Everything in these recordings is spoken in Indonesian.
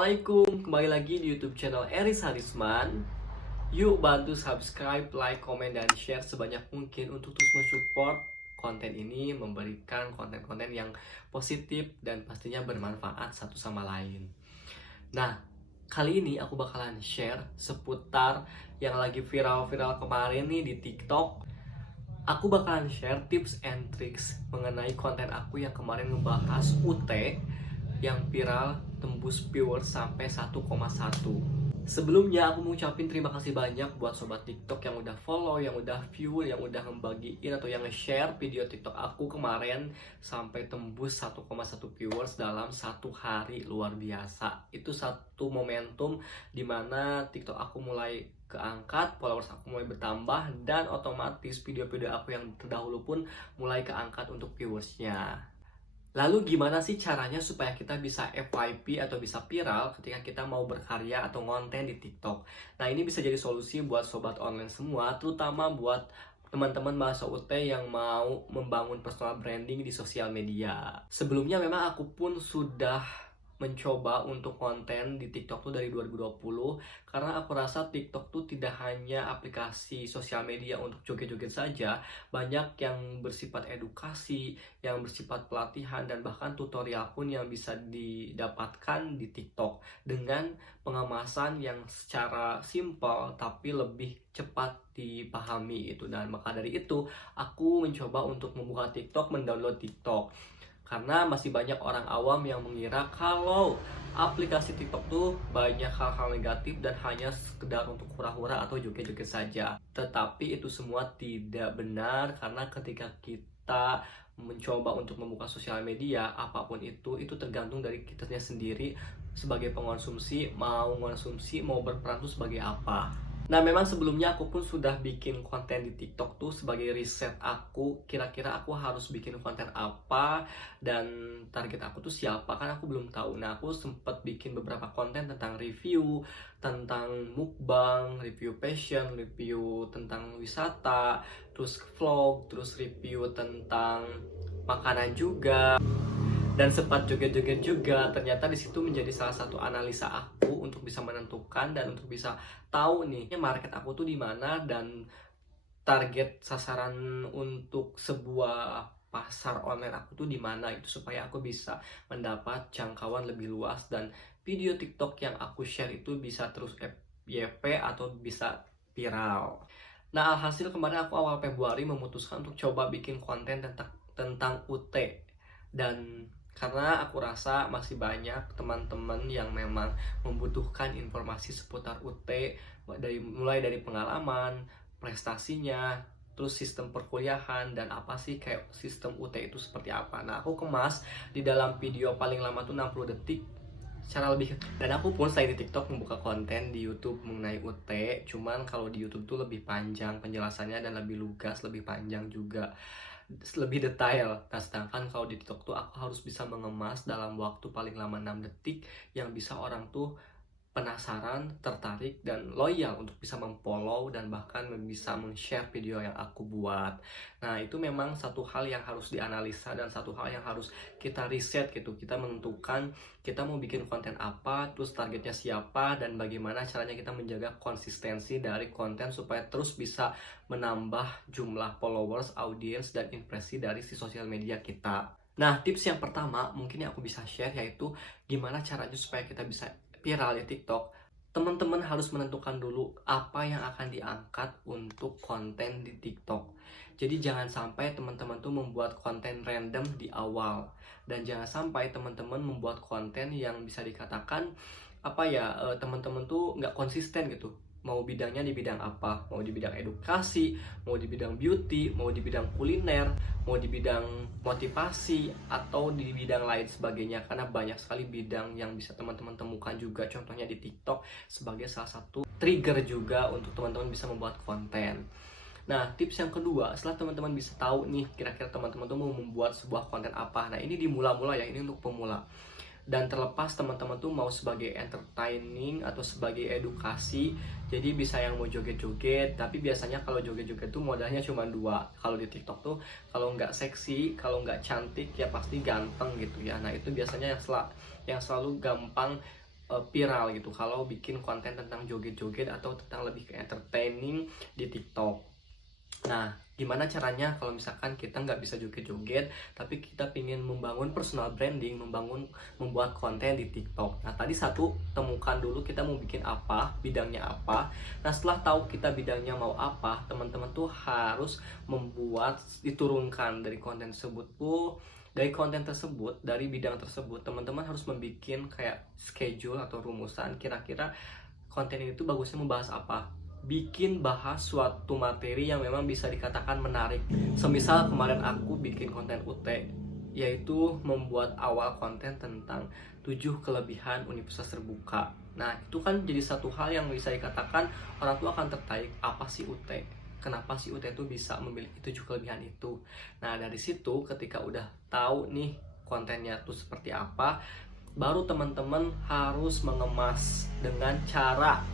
Assalamualaikum, kembali lagi di YouTube channel Eris Harisman. Yuk bantu subscribe, like, komen, dan share sebanyak mungkin untuk terus mensupport konten ini, memberikan konten-konten yang positif dan pastinya bermanfaat satu sama lain. Nah, kali ini aku bakalan share seputar yang lagi viral-viral kemarin nih di TikTok. Aku bakalan share tips and tricks mengenai konten aku yang kemarin ngebahas UT yang viral tembus viewers sampai 1,1. Sebelumnya aku mau ucapin terima kasih banyak buat sobat TikTok yang udah follow, yang udah view, yang udah ngebagiin atau yang nge-share video TikTok aku kemarin sampai tembus 1,1 viewers dalam satu hari. Luar biasa. Itu satu momentum dimana TikTok aku mulai keangkat, followers aku mulai bertambah, dan otomatis video-video aku yang terdahulu pun mulai keangkat untuk viewersnya. Lalu gimana sih caranya supaya kita bisa FYP atau bisa viral ketika kita mau berkarya atau konten di TikTok? Nah, ini bisa jadi solusi buat sobat online semua, terutama buat teman-teman mahasiswa UT yang mau membangun personal branding di sosial media. Sebelumnya memang aku pun sudah mencoba untuk konten di TikTok tuh dari 2020, karena aku rasa TikTok tuh tidak hanya aplikasi sosial media untuk joget-joget saja, banyak yang bersifat edukasi, yang bersifat pelatihan, dan bahkan tutorial pun yang bisa didapatkan di TikTok dengan pengemasan yang secara simpel tapi lebih cepat dipahami itu. Dan maka dari itu aku mencoba untuk membuka TikTok, mendownload TikTok, karena masih banyak orang awam yang mengira kalau aplikasi TikTok tuh banyak hal-hal negatif dan hanya sekedar untuk hura-hura atau joget-joget saja. Tetapi itu semua tidak benar, karena ketika kita mencoba untuk membuka sosial media, apapun itu tergantung dari kitanya sendiri sebagai pengonsumsi, mau mengonsumsi, mau berperan tuh sebagai apa. Nah, memang sebelumnya aku pun sudah bikin konten di TikTok tuh sebagai riset aku, kira-kira aku harus bikin konten apa dan target aku tuh siapa, kan aku belum tahu. Nah, aku sempat bikin beberapa konten tentang review, tentang mukbang, review fashion, review tentang wisata, terus vlog, terus review tentang makanan juga, dan sempat joget-joget juga. Ternyata di situ menjadi salah satu analisa aku untuk bisa menentukan dan untuk bisa tahu nih market aku tuh di mana dan target sasaran untuk sebuah pasar online aku tuh di mana, itu supaya aku bisa mendapat jangkauan lebih luas dan video TikTok yang aku share itu bisa terus FYP atau bisa viral. Nah, alhasil kemarin aku awal Februari memutuskan untuk coba bikin konten tentang UT, dan karena aku rasa masih banyak teman-teman yang memang membutuhkan informasi seputar UT, mulai dari pengalaman, prestasinya, terus sistem perkuliahan, dan apa sih kayak sistem UT itu seperti apa. Nah, aku kemas di dalam video paling lama tuh 60 detik secara lebih. Dan aku pun selain di TikTok membuka konten di YouTube mengenai UT, cuman kalau di YouTube tuh lebih panjang penjelasannya dan lebih lugas, lebih panjang juga, lebih detail. Nah, sedangkan kalau di TikTok tuh aku harus bisa mengemas dalam waktu paling lama 6 detik yang bisa orang tuh penasaran, tertarik, dan loyal untuk bisa memfollow dan bahkan bisa men-share video yang aku buat. Nah, itu memang satu hal yang harus dianalisa dan satu hal yang harus kita riset gitu. Kita menentukan kita mau bikin konten apa, terus targetnya siapa, dan bagaimana caranya kita menjaga konsistensi dari konten supaya terus bisa menambah jumlah followers, audiens, dan impresi dari si sosial media kita. Nah, tips yang pertama mungkin yang aku bisa share yaitu gimana caranya supaya kita bisa viral di TikTok. Teman-teman harus menentukan dulu apa yang akan diangkat untuk konten di TikTok. Jadi jangan sampai teman-teman tuh membuat konten random di awal, dan jangan sampai teman-teman membuat konten yang bisa dikatakan teman-teman tuh nggak konsisten gitu. Mau bidangnya di bidang apa, mau di bidang edukasi, mau di bidang beauty, mau di bidang kuliner, mau di bidang motivasi, atau di bidang lain sebagainya. Karena banyak sekali bidang yang bisa teman-teman temukan juga, contohnya di TikTok sebagai salah satu trigger juga untuk teman-teman bisa membuat konten. Nah, tips yang kedua, setelah teman-teman bisa tahu nih kira-kira teman-teman tuh mau membuat sebuah konten apa. Nah, ini di mula-mula ya, ini untuk pemula. Dan terlepas teman-teman tuh mau sebagai entertaining atau sebagai edukasi, jadi bisa yang mau joget-joget, tapi biasanya kalau joget-joget tuh modalnya cuma dua. Kalau di TikTok tuh kalau nggak seksi, kalau nggak cantik, ya pasti ganteng gitu ya. Nah, itu biasanya yang selalu gampang viral gitu kalau bikin konten tentang joget-joget atau tentang lebih ke entertaining di TikTok. Nah, gimana caranya kalau misalkan kita nggak bisa joget-joget, tapi kita ingin membangun personal branding, membuat konten di TikTok. Nah, tadi satu, temukan dulu kita mau bikin apa, bidangnya apa. Nah, setelah tahu kita bidangnya mau apa, teman-teman tuh harus diturunkan dari konten tersebut tuh. Dari bidang tersebut, teman-teman harus membuat kayak schedule atau rumusan kira-kira konten ini tuh bagusnya membahas apa, bahas suatu materi yang memang bisa dikatakan menarik. Semisal kemarin aku bikin konten UT, yaitu membuat awal konten tentang 7 kelebihan universitas terbuka. Nah, itu kan jadi satu hal yang bisa dikatakan orang tua akan tertarik, apa sih UT? Kenapa sih UT itu bisa memiliki 7 kelebihan itu? Nah, dari situ ketika udah tahu nih kontennya tuh seperti apa, baru teman-teman harus mengemas dengan cara.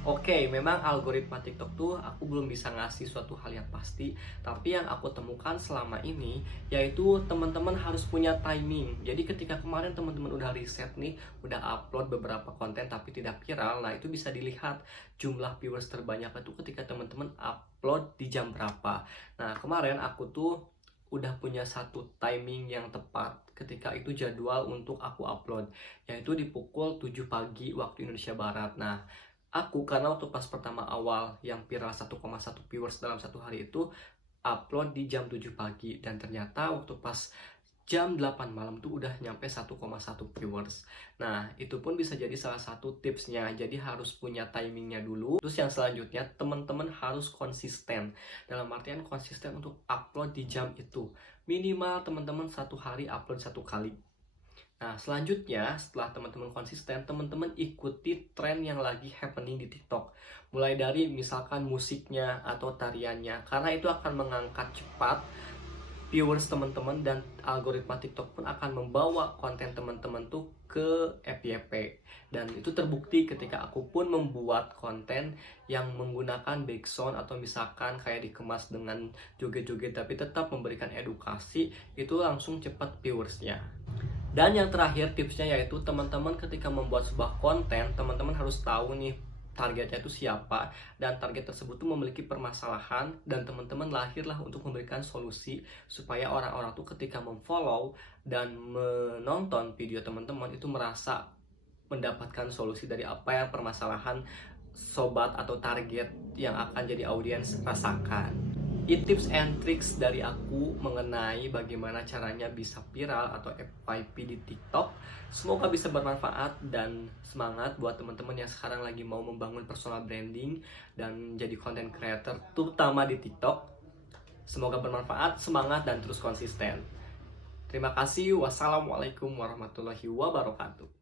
Oke, memang algoritma TikTok tuh aku belum bisa ngasih suatu hal yang pasti, tapi yang aku temukan selama ini yaitu teman-teman harus punya timing. Jadi ketika kemarin teman-teman udah riset nih, udah upload beberapa konten tapi tidak viral, nah itu bisa dilihat jumlah viewers terbanyak itu ketika teman-teman upload di jam berapa. Nah, kemarin aku tuh udah punya satu timing yang tepat ketika itu jadwal untuk aku upload, yaitu di pukul 7 pagi waktu Indonesia Barat. Nah, aku karena waktu pas pertama awal yang viral 1,1 viewers dalam satu hari itu upload di jam 7 pagi, dan ternyata waktu pas jam 8 malam tuh udah nyampe 1,1 viewers. Nah, itu pun bisa jadi salah satu tipsnya. Jadi harus punya timingnya dulu. Terus yang selanjutnya, teman-teman harus konsisten. Dalam artian konsisten untuk upload di jam itu. Minimal teman-teman satu hari upload satu kali. Nah, selanjutnya setelah teman-teman konsisten, teman-teman ikuti tren yang lagi happening di TikTok. Mulai dari misalkan musiknya atau tariannya, karena itu akan mengangkat cepat viewers teman-teman, dan algoritma TikTok pun akan membawa konten teman-teman tuh ke FYP. Dan itu terbukti ketika aku pun membuat konten yang menggunakan background atau misalkan kayak dikemas dengan joget-joget tapi tetap memberikan edukasi, itu langsung cepat viewersnya. Dan yang terakhir tipsnya yaitu teman-teman ketika membuat sebuah konten, teman-teman harus tahu nih targetnya itu siapa, dan target tersebut tuh memiliki permasalahan, dan teman-teman lahirlah untuk memberikan solusi supaya orang-orang tuh ketika memfollow dan menonton video teman-teman itu merasa mendapatkan solusi dari apa yang permasalahan sobat atau target yang akan jadi audiens rasakan. Tips and tricks dari aku mengenai bagaimana caranya bisa viral atau FYP di TikTok. Semoga bisa bermanfaat dan semangat buat teman-teman yang sekarang lagi mau membangun personal branding dan jadi content creator, terutama di TikTok. Semoga bermanfaat, semangat, dan terus konsisten. Terima kasih. Wassalamualaikum warahmatullahi wabarakatuh.